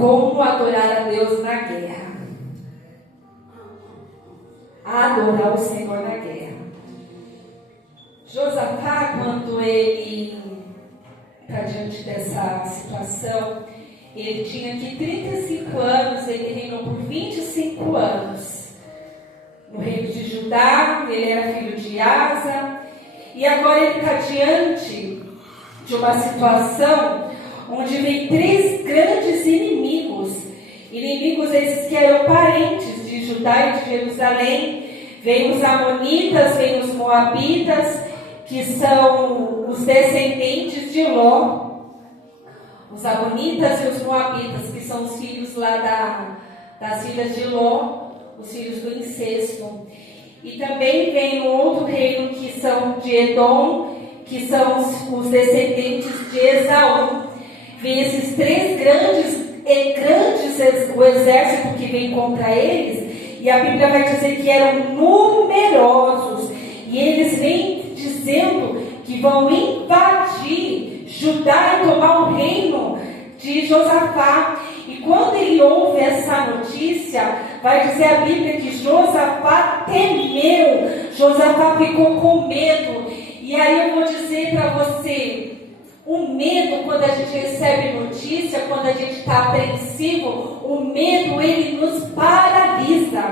Como adorar a Deus na guerra. Adorar o Senhor na guerra. Josafá, quando ele está diante dessa situação, ele tinha aqui 35 anos, ele reinou por 25 anos. No reino de Judá, ele era filho de Asa, e agora ele está diante de uma situação onde vem 3 grandes inimigos. Inimigos esses que eram parentes de Judá e de Jerusalém. Vem os amonitas, vem os moabitas, que são os descendentes de Ló. Os amonitas e os moabitas, que são os filhos lá das filhas de Ló, os filhos do incesto. E também vem um outro reino que são de Edom, que são os descendentes de Esaú. Vem esses 3 grandes, o exército que vem contra eles, e a Bíblia vai dizer que eram numerosos, e eles vêm dizendo que vão invadir Judá e tomar o reino de Josafá. E quando ele ouve essa notícia, vai dizer a Bíblia que Josafá temeu, Josafá ficou com medo. E aí eu vou dizer para você, o medo, quando a gente recebe notícia, quando a gente está apreensivo, o medo, ele nos paralisa.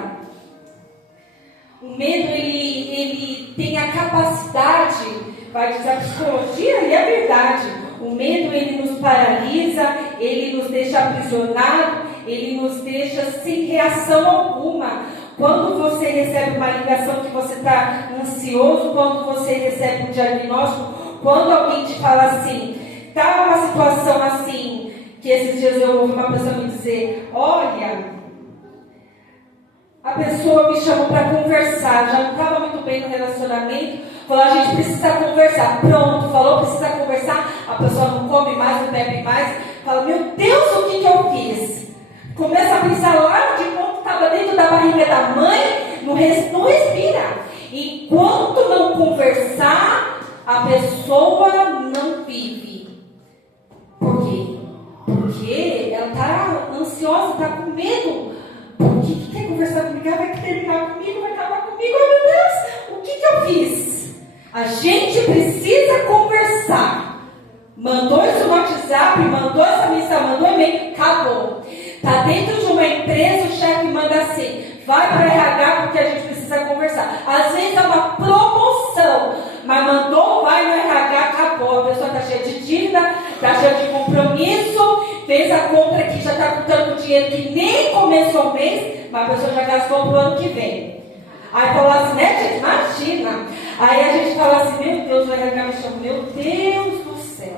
O medo, ele tem a capacidade, vai dizer a psicologia, e é verdade. O medo, ele nos paralisa, ele nos deixa aprisionados, ele nos deixa sem reação alguma. Quando você recebe uma ligação que você está ansioso, quando você recebe um diagnóstico, quando alguém te fala assim, está uma situação assim, que esses dias eu ouvi uma pessoa me dizer, olha, a pessoa me chamou para conversar, já não estava muito bem no relacionamento, falou, a gente precisa conversar. Pronto, falou, precisa conversar, a pessoa não come mais, não bebe mais, fala, meu Deus, o que eu fiz? Começa a pensar lá de quando estava dentro da barriga da mãe, não respira. Enquanto não conversar, a pessoa não vive. Por quê? Porque ela está ansiosa, está com medo. Por que quer conversar comigo? Vai terminar comigo, vai acabar comigo. Oh, meu Deus, o que eu fiz? A gente precisa conversar. Mandou isso no WhatsApp, mandou essa mensagem, mandou e-mail, acabou. Está dentro de uma empresa, o chefe manda assim, vai para RH porque a gente precisa conversar. Às vezes é uma promoção, mas mandou, vai no RH, acabou. A pessoa está cheia de dívida, está cheia de compromisso, fez a compra que já está contando dinheiro que nem começou o mês, mas a pessoa já gastou para o ano que vem. Aí fala assim, né, gente? Imagina. Aí a gente fala assim, meu Deus, o RH me chama, meu Deus do céu.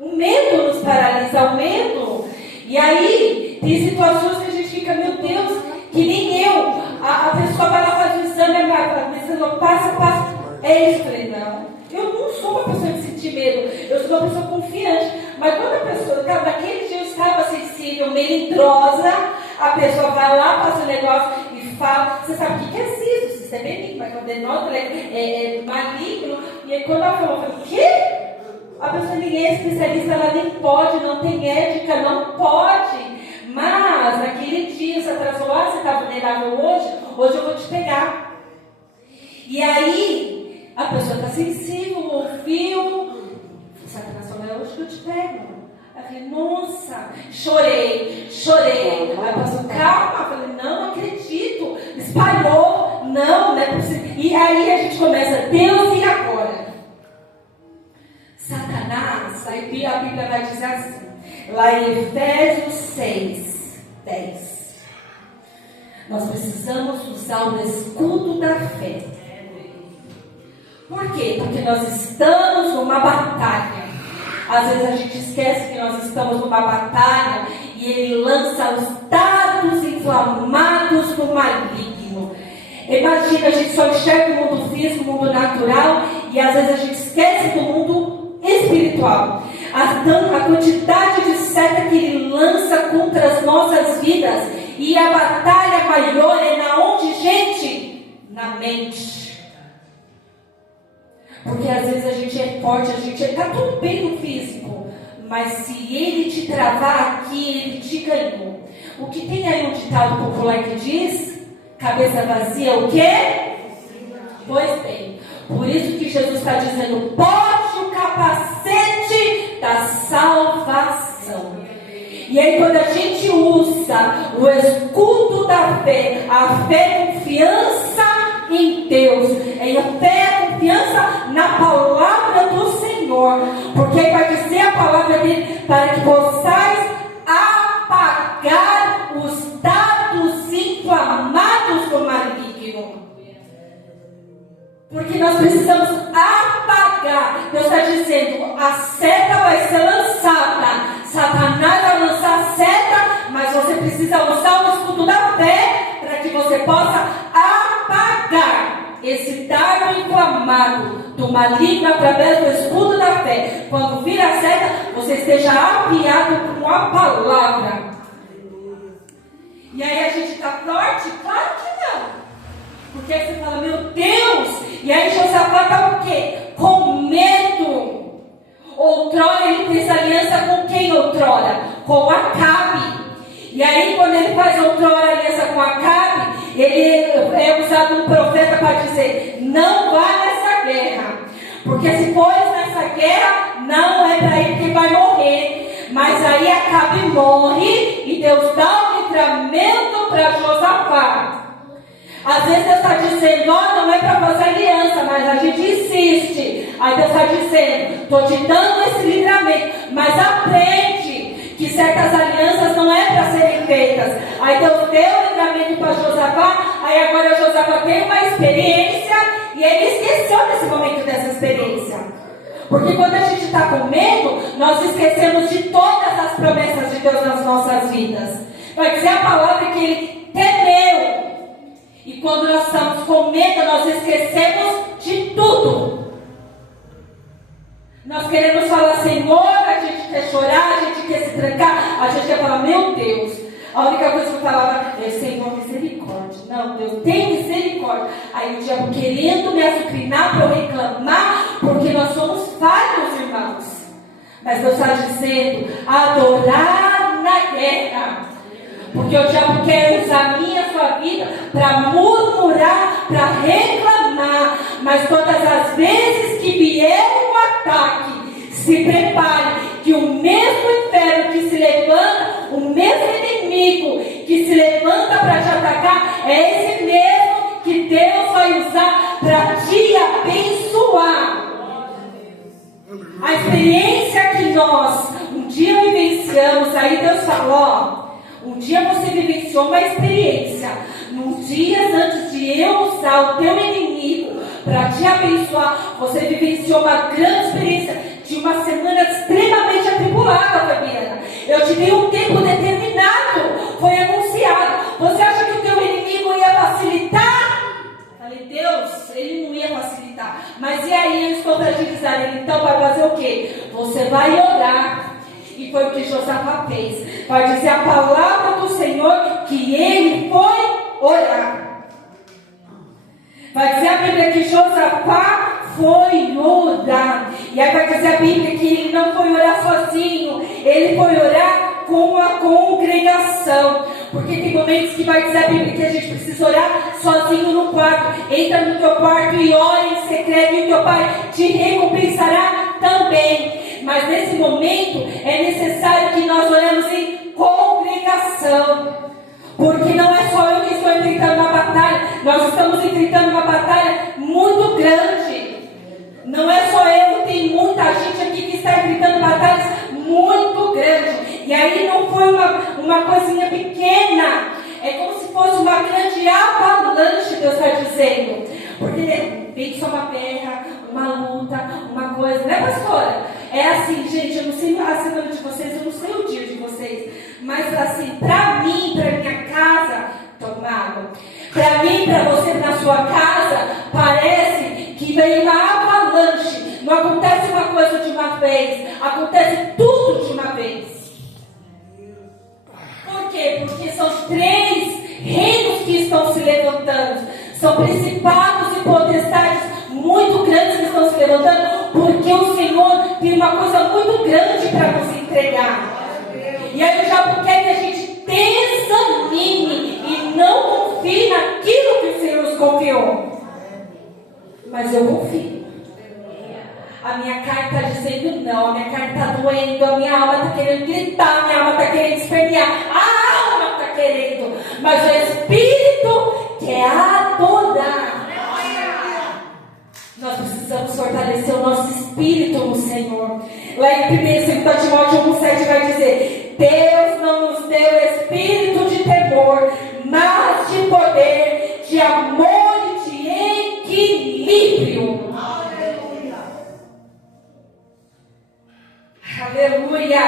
O medo nos paralisa, o medo. E aí, tem situações que a gente fica, meu Deus, que nem eu. A pessoa vai lá fazer o exame, pensando, passa. É isso, eu falei, não. Eu não sou uma pessoa de sentir medo, eu sou uma pessoa confiante. Mas quando a pessoa, naquele dia eu estava sensível, melindrosa, a pessoa vai lá, passa o negócio e fala, você sabe o que é cisto? Cisto é benigno, mas quando é nódulo é maligno. E aí quando ela falou, eu falei, o quê? A pessoa, ninguém é especialista, ela nem pode, não tem ética, não pode. Mas naquele dia você atrasou, você está vulnerável hoje eu vou te pegar. E aí a pessoa está sensível, ouviu, Satanás falou, hoje que eu te pego. Aí eu falei, nossa, chorei. Aí a pessoa, calma, eu falei, não acredito, espalhou, não é possível. E aí a gente começa, Deus, e agora? Satanás, aí a Bíblia vai dizer assim, lá em Efésios 6, 10. Nós precisamos usar o escudo da fé. Por quê? Porque nós estamos numa batalha. Às vezes a gente esquece que nós estamos numa batalha e ele lança os dardos inflamados do maligno. Imagina, a gente só enxerga o mundo físico, o mundo natural, e às vezes a gente esquece do mundo espiritual. A quantidade de seta que ele lança contra as nossas vidas. E a batalha maior é na onde, gente? Na mente. Porque às vezes a gente é forte, está tudo bem no físico, Mas se ele te travar aqui, ele te ganhou. O que tem aí um ditado popular que diz? Cabeça vazia, o quê? Pois bem, por isso que Jesus está dizendo, bote o capacete da salvação. E aí quando a gente usa o escudo da fé, a fé é confiança em Deus, é a fé, confiança na palavra do Senhor, porque aí vai dizer a palavra dele, para que possais apagar os dardos inflamados do maligno. Porque nós precisamos apagar. Deus está dizendo, a seta vai ser lançada, Satanás vai lançar a seta, mas você precisa usar o escudo da fé, para que você possa apagar esse dardo inflamado do maligno através do escudo da fé. Quando vir a seta, você esteja afiado com a palavra. E aí a gente está forte? Claro que não. Porque aí você fala, meu Deus! E aí Josafá está o quê? Com medo. Outrora ele fez aliança com quem outrora? Com Acabe. E aí quando ele faz outrora aliança com Acabe, ele é usado um profeta para dizer, não vá nessa guerra. Porque se fores nessa guerra, não é para ir, porque vai morrer. Mas aí Acabe morre e Deus dá um livramento para Josafá. Às vezes Deus está dizendo, não é para fazer aliança, mas a gente insiste. Aí Deus está dizendo, estou te dando esse livramento, mas aprende que certas alianças não é para serem feitas. Aí Deus deu o livramento para Josafá, aí agora Josafá tem uma experiência e ele esqueceu desse momento dessa experiência. Porque quando a gente está com medo, nós esquecemos de todas as promessas de Deus nas nossas vidas. Vai dizer a palavra que ele temeu. E quando nós estamos com medo, nós esquecemos de tudo. Nós queremos falar, Senhor, a gente quer chorar, a gente quer se trancar, a gente quer falar, meu Deus. A única coisa que eu falava é, Senhor, misericórdia. Não, Deus, tem misericórdia. Aí o diabo querendo me azucrinar para eu reclamar, porque nós somos falhos, irmãos. Mas Deus está dizendo, adorar na guerra. Porque o diabo quer usar a minha e a sua vida para murmurar, para reclamar. Mas todas as vezes que vier um ataque, se prepare que o mesmo inferno que se levanta, o mesmo inimigo que se levanta para te atacar, é esse mesmo que Deus vai usar para te abençoar. A experiência que nós um dia vivenciamos, aí Deus falou, um dia você vivenciou uma experiência, nos dias antes de eu usar o teu inimigo para te abençoar, você vivenciou uma grande experiência de uma semana extremamente atribulada, Fabiana. Eu te dei um tempo determinado, foi anunciado. Você acha que o teu inimigo ia facilitar? Falei, Deus, ele não ia facilitar. Mas e aí, eu estou para te dizer, ele então vai fazer o quê? Você vai orar. E foi o que Josafá fez. Vai dizer a palavra do Senhor que ele foi orar. Vai dizer a Bíblia que Josafá foi orar. E aí vai dizer a Bíblia que ele não foi orar sozinho. Ele foi orar com a congregação. Porque tem momentos que vai dizer a Bíblia que a gente precisa orar sozinho no quarto. Entra no teu quarto e ora em secreto, e o teu Pai te recompensará também. Mas nesse momento é necessário que nós oremos em congregação. Porque não é só eu que estou enfrentando uma batalha. Nós estamos enfrentando uma batalha muito grande. Não é só eu, tem muita gente aqui que está enfrentando batalhas muito grandes. E aí não foi uma coisinha pequena. É como se fosse uma grande avalanche, Deus está dizendo. Porque vem só uma guerra, uma luta, uma coisa, né, pastora? É assim, gente, eu não sei a semana de vocês, eu não sei o dia de vocês, mas assim, para mim, para minha casa, toma água. Para mim, para você na sua casa, parece que vem uma avalanche. Não acontece uma coisa de uma vez, acontece tudo de uma vez. Por quê? Porque são 3 reinos que estão se levantando. São principados e potestades muito grandes que estão se levantando porque o Senhor tem uma coisa muito grande para nos entregar. E aí o diabo quer que a gente desanime e não confie naquilo que o Senhor nos confiou. Mas eu confio. A minha carne está dizendo não, a minha carne está doendo, a minha alma está querendo gritar, a minha alma está querendo espernear, a alma está querendo, mas o Espírito quer adorar. Nós precisamos fortalecer o nosso espírito no Senhor. Lá em 1 Timóteo 1,7 vai dizer: Deus não nos deu espírito de temor, mas de poder, de amor e de equilíbrio. Aleluia!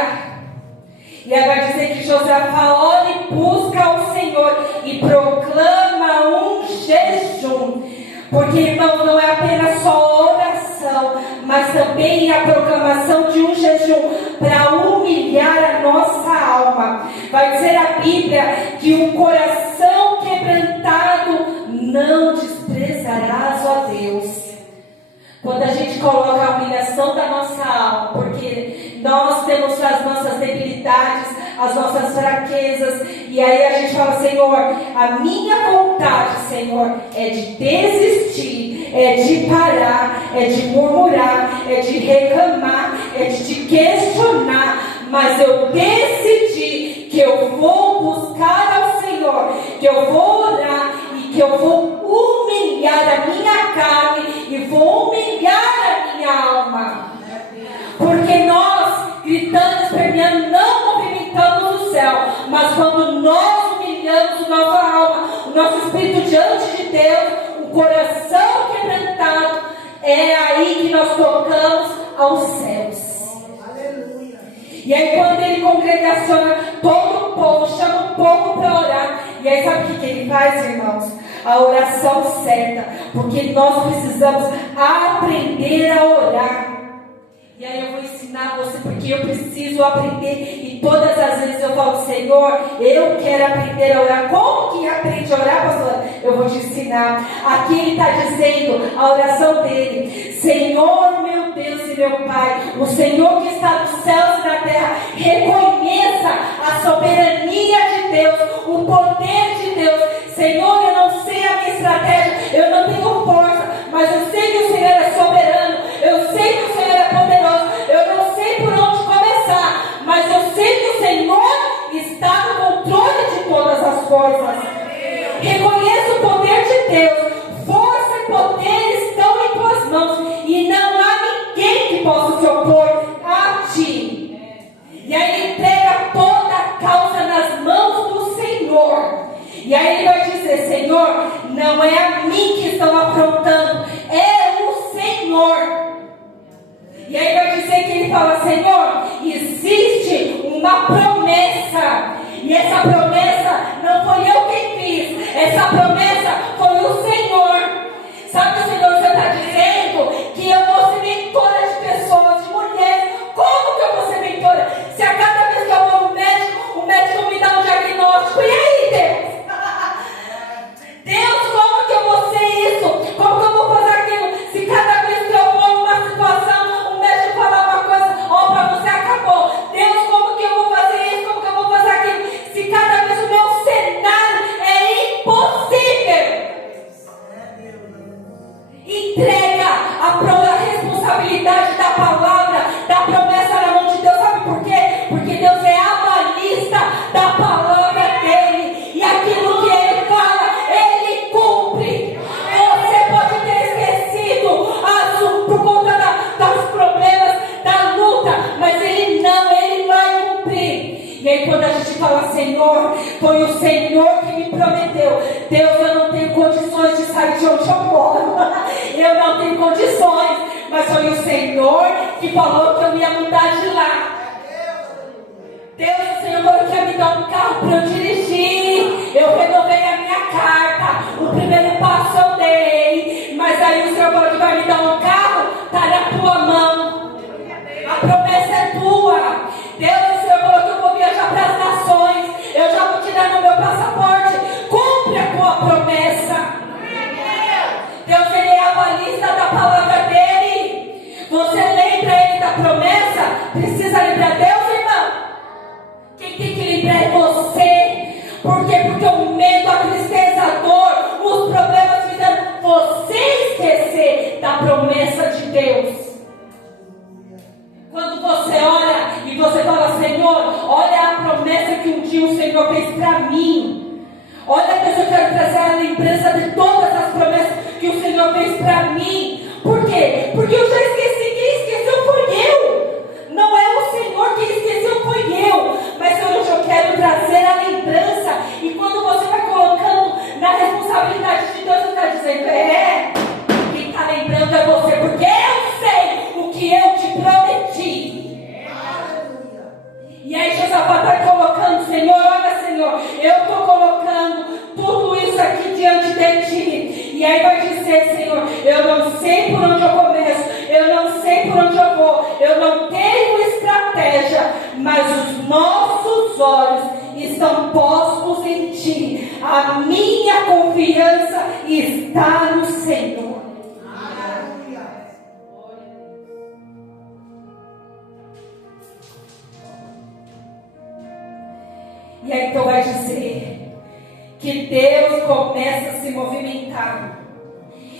E aí vai dizer que Josafá ora e busca ao Senhor e proclama um jejum. Porque, irmão, não é apenas só oração, mas também a proclamação de um jejum para humilhar a nossa alma. Vai dizer a Bíblia que um coração quebrantado não desprezarás, ó Deus. Quando a gente coloca a humilhação da nossa alma, porque nós temos as nossas debilidades, as nossas fraquezas, e aí a gente fala: Senhor, a minha vontade, Senhor, é de desistir, é de parar, é de murmurar, é de reclamar, é de te questionar, mas eu decidi que eu vou buscar ao Senhor, que eu vou orar e que eu vou humilhar a minha carne e vou humilhar a minha alma. Porque nós, gritando, esperneando, não movimentamos o céu, mas quando nós humilhamos a nossa alma, o nosso espírito diante de Deus, o coração quebrantado, é aí que nós tocamos aos céus. Aleluia. E aí quando ele congregaciona todo o povo, chama o povo para orar, e aí sabe o que ele faz, irmãos? A oração certa, porque nós precisamos aprender a orar. E aí eu vou ensinar você, porque eu preciso aprender, e todas as vezes eu falo: Senhor, eu quero aprender a orar. Como que aprende a orar, pastor? Eu vou te ensinar. Aqui ele está dizendo a oração dele: Senhor, meu Deus e meu Pai, o Senhor que está nos céus e na terra, reconheça a soberania de Deus, o poder de Deus. Senhor, eu não sei a minha estratégia, eu não tenho força, mas eu sei que o Senhor é soberano, eu sei que o Senhor é poderoso, eu não sei por onde começar, mas eu sei que o Senhor está no controle de todas as coisas. Reconheça o poder de Deus, força e poder estão em tuas mãos, e não há ninguém que possa se opor a ti. E aí ele entrega toda a causa nas mãos do Senhor. E aí ele vai dizer: Senhor, não é a mim que estão aprontando, é o Senhor. E aí vai dizer que ele fala: Senhor, existe uma promessa, e essa promessa não foi eu quem fiz, essa promessa foi o Senhor. Sabe, o Senhor já está dizendo que eu vou ser mentora de pessoas, de mulheres. Como que eu vou ser mentora? Se a cada vez que eu vou no médico, o médico me dá um diagnóstico. E aí, Deus? Deus, como que eu vou ser isso? Como que eu vou fazer aquilo? Se cada vez que eu vou numa situação, o médico falar uma coisa: ó, para você acabou. Deus, como que eu vou fazer isso? Como que eu vou fazer aquilo? Se cada vez o meu cenário é impossível. Entrega a responsabilidade da palavra, da promessa na mão de Deus. Sabe por quê? Porque Deus é avalista da palavra dele, e aquilo que ele fala, ele cumpre. Você pode ter esquecido por conta dos problemas, da luta, mas ele vai cumprir. E aí quando a gente fala: Senhor, foi o Senhor que me prometeu. Deus, eu não tenho condições de sair de onde eu moro, eu não tenho condições, mas foi o Senhor que falou que eu ia mudar de lá. Deus, o Senhor falou que ia me dar um carro para eu dirigir. Eu renovei a minha carta, o primeiro passo eu dei, mas aí o Senhor falou que vai me dar um carro, está na tua mão, a promessa é tua. Deus, o Senhor falou que eu vou viajar para as nações, eu já vou te dar no meu passaporte, cumpre a tua promessa. Deus, ele é a avalista da palavra dele. Você desequilibrar é você. Por quê? Porque o medo, a tristeza, a dor, os problemas fizeram você esquecer da promessa de Deus. Quando você ora e você fala, Senhor, olha a promessa que um dia o Senhor fez para mim. Olha que eu quero trazer a lembrança de todas as promessas que o Senhor fez para mim. Por quê? Porque eu já esqueci. Quem esqueceu foi eu. Não é o Senhor, quem esqueceu foi eu. Mas eu já quero trazer a lembrança. E quando você vai colocando na responsabilidade de Deus, você está dizendo, quem está lembrando é você. Porque eu sei o que eu te prometi. E aí Josafá está colocando, Senhor, olha, Senhor, eu estou colocando tudo isso aqui diante de Ti. E aí vai dizer, Senhor, eu não sei por onde eu começo, eu não sei por onde eu vou, eu não tenho estratégia, mas os nossos olhos estão postos em Ti. A minha confiança está no Senhor. E aí então vai dizer que Deus começa a se movimentar.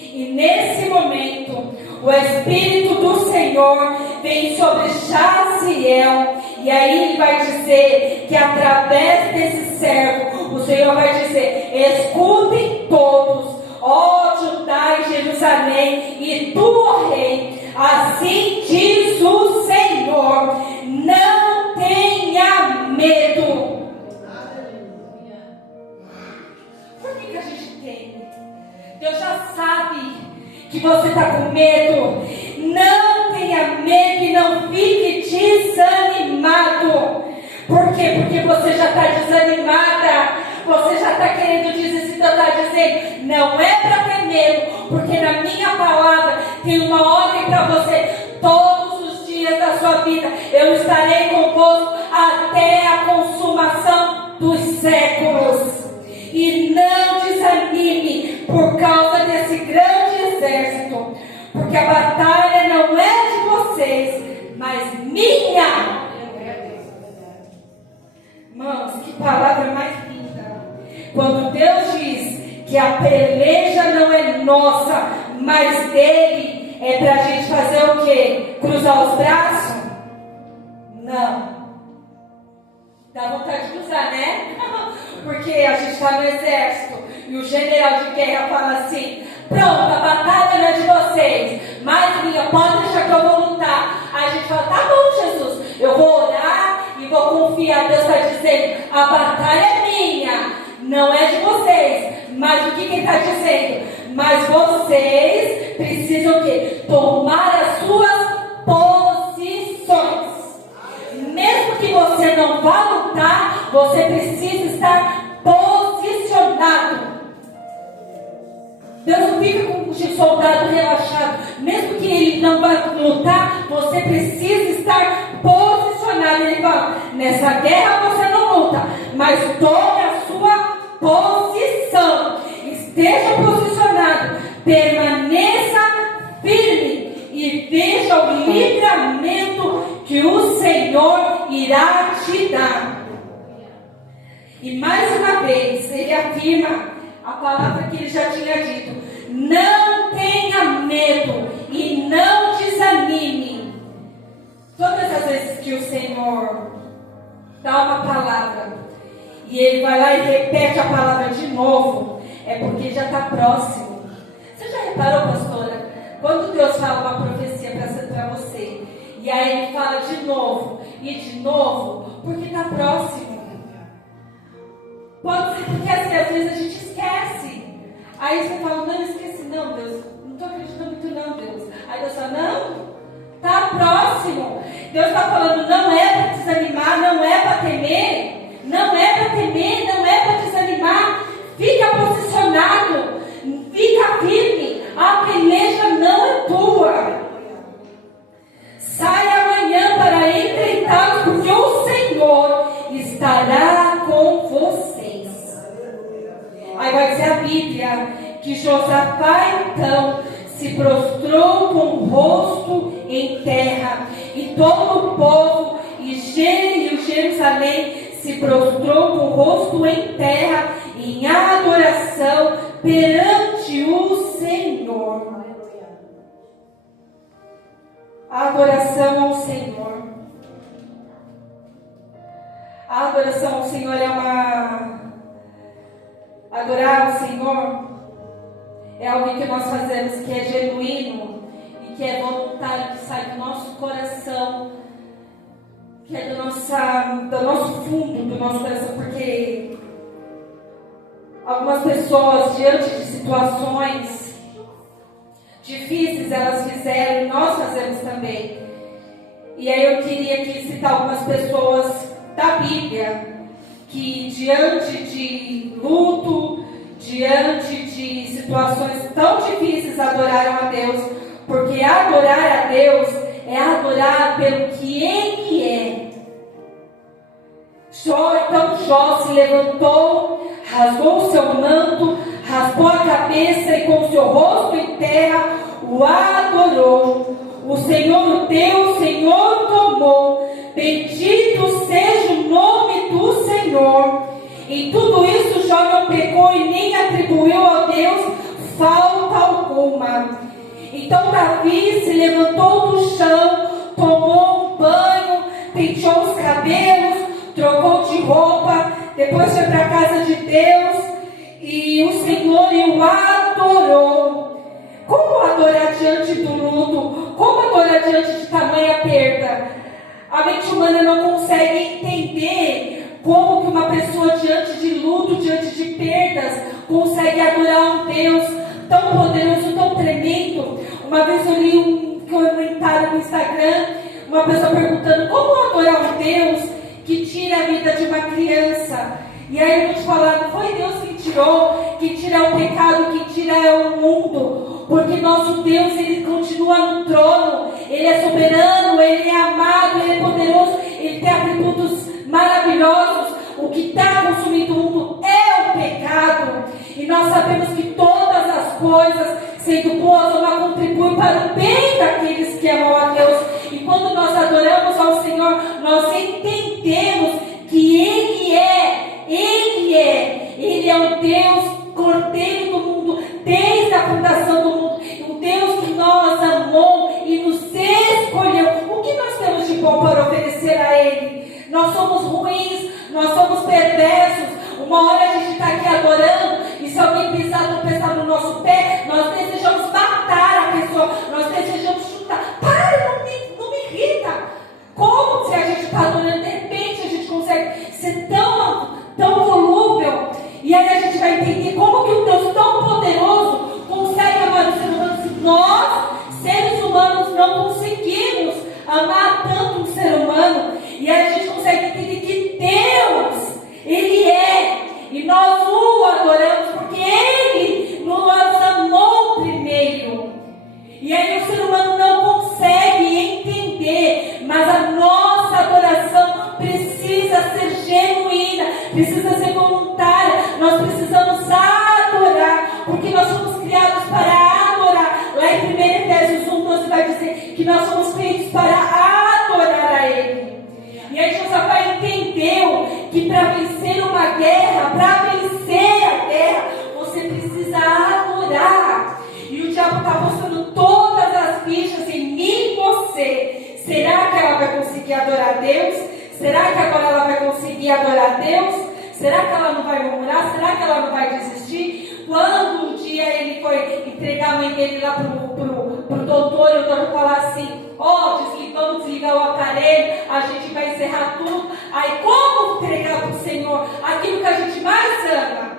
E nesse momento, o Espírito do Senhor vem sobre Jaziel. E aí ele vai dizer que através desse servo, o Senhor vai dizer, escutem todos, ó Judá e Jerusalém, e tu, ó rei, assim diz o Senhor, não tenha medo. Por que a gente tem? Deus já sabe que você está com medo. Não tenha medo e não fique desanimado. Por quê? Porque você já está desanimada. Você já está querendo dizer, se está dizendo, não é para ter medo, porque na minha palavra tem uma ordem para você. Todos os dias da sua vida eu estarei convosco até a consumação dos séculos. E não desanime por causa desse grande exército, porque a batalha não é de vocês, mas minha. Irmãos, que palavra mais linda. Quando Deus diz que a peleja não é nossa, mas dele, é para a gente fazer o quê? Cruzar os braços? Não. Dá vontade de cruzar, né? Porque a gente está no exército e o general de guerra fala assim, pronto, a batalha não é de vocês, mas minha, pode deixar que eu vou lutar. Aí a gente fala, tá bom, Jesus, eu vou orar e vou confiar. Deus está dizendo, a batalha é minha, não é de vocês. Mas o que ele está dizendo? Mas vocês precisam o quê? Tomar as suas posições. Mesmo que você não vá lutar, você precisa estar posicionado. Deus não fica com o soldado relaxado. Mesmo que ele não vá lutar, você precisa estar posicionado. Ele fala, nessa guerra você não luta, mas tome a sua posição. Esteja posicionado, permaneça firme e veja o livramento que o Senhor irá te dar. E mais uma vez ele afirma a palavra que ele já tinha dito: não tenha medo e não desanime. Todas as vezes que o Senhor dá uma palavra e ele vai lá e repete a palavra de novo, é porque já está próximo. Você já reparou, pastora? Quando Deus fala uma profecia para você, e aí ele fala de novo e de novo, porque está próximo. Pode ser porque assim, às vezes a gente esquece. Aí você fala, não esqueci não, Deus. Não estou acreditando muito não, Deus. Aí Deus fala, não, está próximo. Deus está falando, não é para desanimar, não é para temer. Não é para temer, não é para desanimar. Fica posicionado, fica firme. A peleja não é tua. Sai amanhã para enfrentá-los, porque o Senhor estará com vocês. Aí vai dizer a Bíblia que Josafá então se prostrou com o rosto em terra, e todo o povo e Jerusalém se prostrou com o rosto em terra, em adoração perante o Senhor. Adoração ao Senhor. A adoração ao Senhor é adorar ao Senhor é algo que nós fazemos que é genuíno e que é voluntário, que sai do nosso coração, que é do nosso fundo, do nosso coração, porque algumas pessoas, diante de situações difíceis, elas fizeram e nós fazemos também. E aí eu queria aqui citar algumas pessoas da Bíblia que, diante de luto, diante de situações tão difíceis, adoraram a Deus, porque adorar a Deus é adorar pelo que Ele é. Então Jó se levantou, rasgou o seu manto, raspou a cabeça e com o seu rosto em terra o adorou. O Senhor o deu, o Senhor o tomou. Bendito seja o nome do Senhor. Em tudo isso Jó não pecou e nem atribuiu a Deus falta alguma. Então Davi se levantou do chão, tomou um banho, penteou os cabelos, trocou de roupa, depois foi para a casa de Deus e o Senhor o adorou. Como adorar diante do luto? Como adorar diante de tamanha perda? A mente humana não consegue entender como que uma pessoa diante de luto, diante de perdas, consegue adorar um Deus tão poderoso, tão tremendo. Uma vez eu li um comentário no Instagram, uma pessoa perguntando como adorar um Deus que tira a vida de uma criança. E aí eu vou te falar, não foi Deus que tirou, que tira o pecado, que tira o mundo. Porque nosso Deus, Ele continua no trono. Ele é soberano, Ele é amado, Ele é poderoso, Ele tem atributos maravilhosos. O que está consumindo o mundo é o pecado. E nós sabemos que todas as coisas, sendo boas ou não, contribuem para o bem daqueles que amam a Deus. E quando nós adoramos ao Senhor, nós entendemos que Ele é o Deus Cordeiro do mundo, desde a fundação do mundo, o Deus que nos amou e nos escolheu. O que nós temos de bom para oferecer a Ele? Nós somos ruins, nós somos perversos. Uma hora a gente está aqui adorando e se alguém tropeçar no nosso pé, nós desejamos matar a pessoa, nós desejamos chutar. Para, não me irrita. Como se a gente está adorando, de repente a gente consegue ser tão volúvel, e aí a gente vai entender como que um Deus tão poderoso consegue amar o ser humano, se nós, seres humanos, não conseguimos amar tanto um ser humano. E aí a gente consegue entender que Deus, Ele é, e nós o adoramos porque Ele nos amou primeiro. E aí o ser humano não consegue entender, mas a nossa adoração precisa ser genuína, precisa ser voluntária. Nós precisamos adorar, porque nós somos criados para adorar. Lá em 1 Efésios 1:12 vai dizer que nós somos feitos para adorar a Ele. E aí Jesus vai entender que para vencer uma guerra, você precisa adorar. E o diabo está mostrando todas as fichas em mim e você. Será que ela vai conseguir adorar a Deus? Será que agora ela vai conseguir adorar a Deus? Será que ela não vai murmurar? Será que ela não vai desistir? Quando um dia ele foi entregar a mãe dele lá pro doutor, e o doutor falar assim: vamos desligar o aparelho, a gente vai encerrar tudo. Aí como entregar para o Senhor aquilo que a gente mais ama?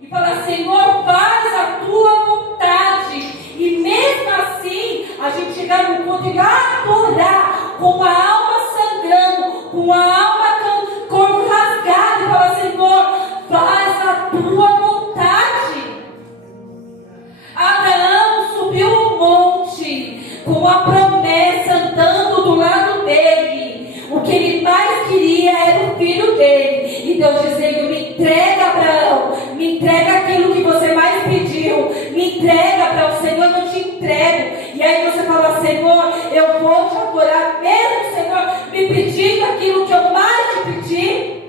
E falar: Senhor, faz a tua vontade. E mesmo assim, a gente chegar no ponto de adorar com a alma sangrando, com a alma corpo rasgado, e falar: Senhor, faz a tua vontade. Abraão subiu um monte com a promessa andando do lado dele. O que ele mais queria era o filho dele. E Deus dizendo: me entrega, Abraão, me entrega aquilo que você mais pediu, me entrega para o Senhor, eu te entrego. E aí você fala: Senhor, eu vou te adorar mesmo, Senhor, me pedindo aquilo que eu mais te pedi.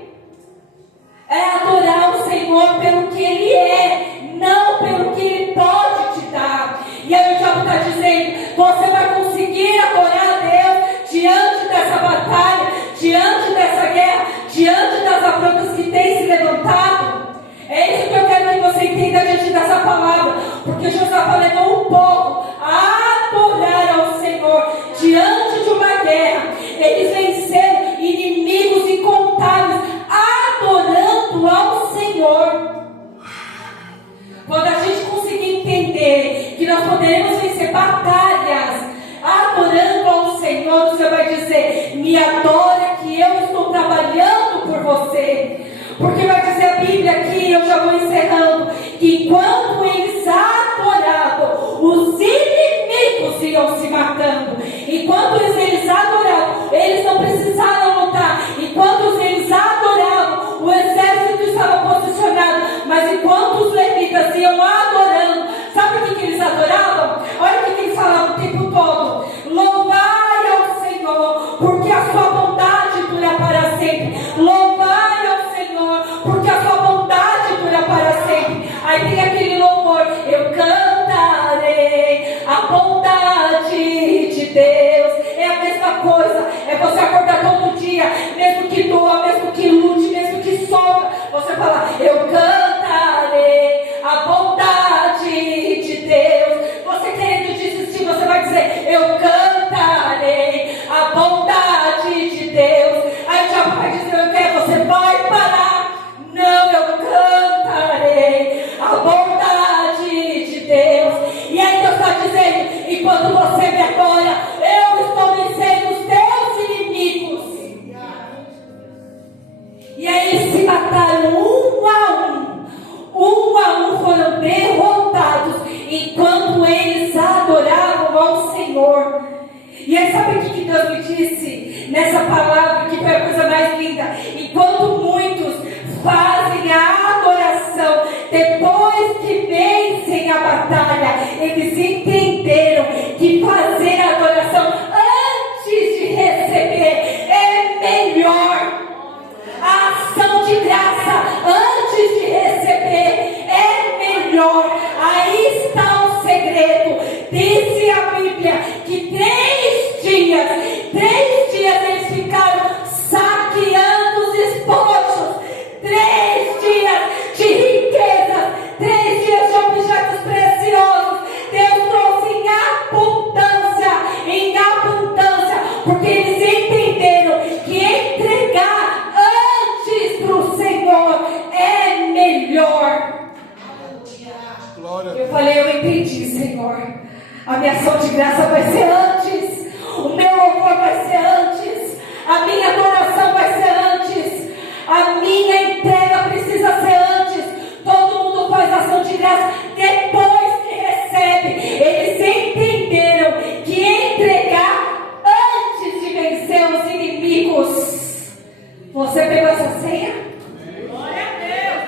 Porque vai dizer a Bíblia aqui, eu já vou encerrando, que enquanto eles adoravam, os inimigos iam se matando. Enquanto eles adoravam, eles não precisaram lutar. Enquanto eles adoravam, o exército estava posicionado. Mas enquanto os levitas iam adorando, sabe o que eles adoravam? Olha o que eles falavam o tempo todo: louvai ao Senhor, porque a sua bondade dura para sempre. Louvai ao Senhor, porque a sua bondade dura para sempre. Aí tem aquele louvor: eu cantarei a bondade de Deus. É a mesma coisa, é você acordar todo dia, mesmo que doa, mesmo que lute, mesmo que sofra, você fala: eu cantarei a bondade de Deus. Você querendo desistir, você vai dizer: eu cantarei a bondade de Deus. Aí o diabo vai dizer: eu quero, você vai parar. Não, eu cantarei a bondade de Deus. E aí Deus está dizendo: enquanto você me adora, eu estou vencendo os teus inimigos. E aí eles se mataram um a um foram derrotados, enquanto eles adoravam ao Senhor. E aí sabe o que Deus me disse nessa palavra, que foi a coisa mais linda? Enquanto muitos fazem a adoração, depois que vencem a batalha, eles entenderam que fazer a adoração antes de receber é melhor. A ação de graça antes de receber é melhor. Aí está o segredo. Diz a Bíblia que 3 dias eles ficaram saqueando os espojos. 3 dias de riqueza, 3 dias de objetos preciosos. Deus trouxe em abundância, porque eles entenderam que entregar antes para o Senhor é melhor. Eu falei: eu entendi, Senhor. A minha ação de graça vai ser antes, o meu louvor vai ser antes, a minha adoração vai ser antes, a minha entrega precisa ser antes. Todo mundo faz ação de graça depois que recebe. Eles entenderam que entregar antes de vencer os inimigos. Você pegou essa ceia? Glória a Deus.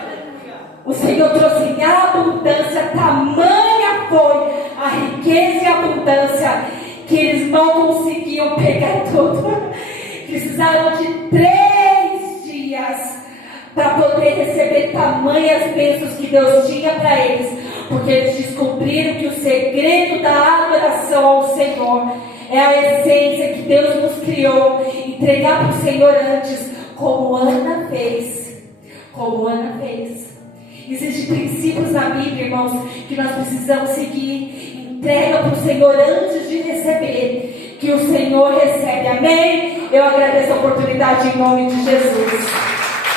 O Senhor trouxe em abundância, tamanha foi a riqueza e a abundância que eles não conseguiam pegar tudo. Precisaram de 3 dias para poder receber tamanhas bênçãos que Deus tinha para eles, porque eles descobriram que o segredo da adoração ao Senhor é a essência que Deus nos criou. Entregar para o Senhor antes, como Ana fez. Existem princípios na Bíblia, irmãos, que nós precisamos seguir. Entrega para o Senhor antes de receber, que o Senhor recebe. Amém? Eu agradeço a oportunidade em nome de Jesus.